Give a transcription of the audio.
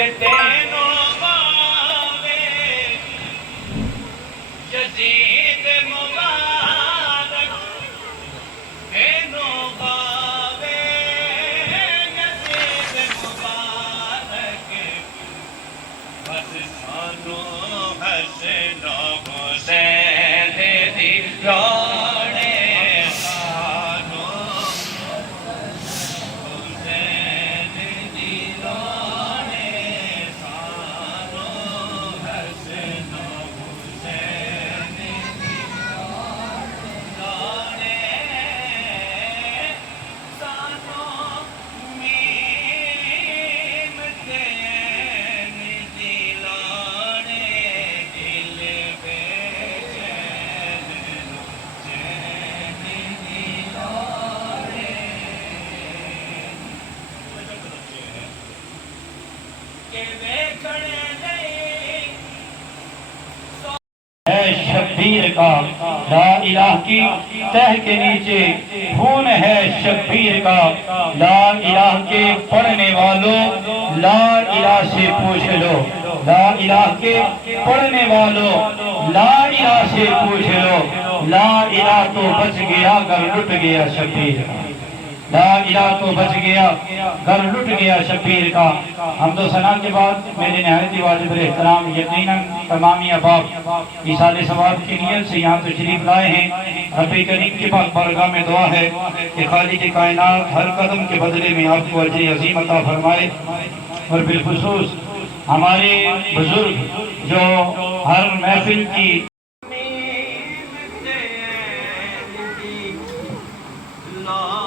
के तेनो मावे यजीद मुबारक तेनो मावे यजीद मुबारक बस सानो हसन हुसैन दी रोने सानो हुसैन दी रोने सानो हसन हुसैन दी रोने सानो मीम तैन दी लाने दिल बेचैन चैन दी लाने के वेखणे नहीं है शब्बीर का ला इलाह की तह के नीचे खून है शब्बीर का ला इलाह के पढ़ने वालों ला इलाह से पूछ लो ला इलाह के पढ़ने वालों ला इलाह से पूछ लो ला इलाह तो बच गया घर लुट गया शब्बीर का ला इलाह तो बच गया घर लुट गया शब्बीर का। हम तो सना के बाद मेरे नहायत वाजिब एहतराम यकीनन तमामी अहबाब इसाले सवाब की नीयत से यहाँ तशरीफ लाए हैं। रब्बे करीम के पास बरगाह में दुआ है कि खालिक कायनात हर कदम के बदले में आपको अजर अजीम अता फरमाए और बिलखुसूस हमारे बुजुर्ग जो हर महफिल की मीम तैन दी लाने